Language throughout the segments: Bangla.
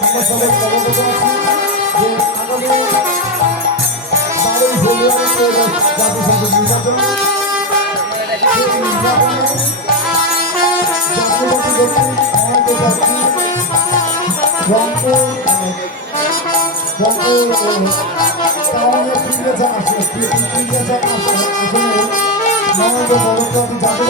আমরা সবাই অবগত আছি যে আগামী বারোই ফেব্রুয়ারিতে জাতীয় নির্বাচন সেই নির্বাচনে জাতীয়বাদী কর্তৃক মনোনীত প্রার্থী রংপুর রংপুর টাউনের তিনগেছা আসনে তিনগেছা আসনে মনোনীত পদপ্রার্থী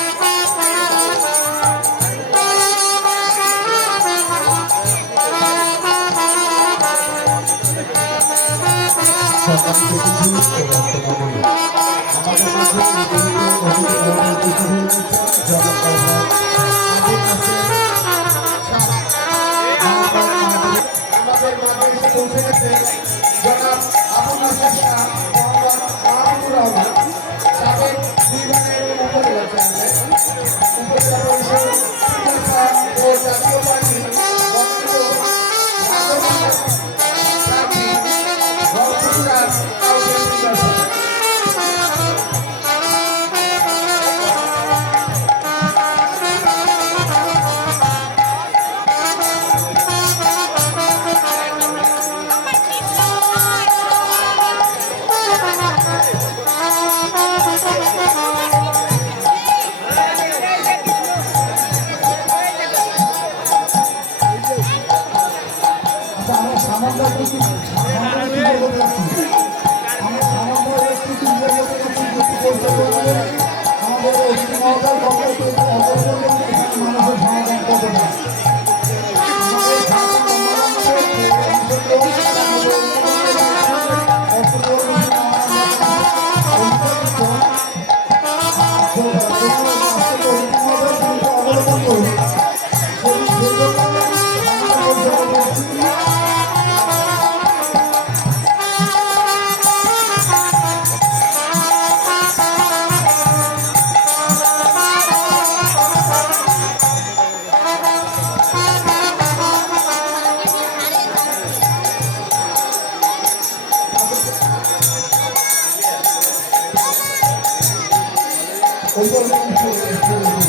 পৌঁছে গেছে জনাব আবুল নাসের আমরা সামান্য Kemarin.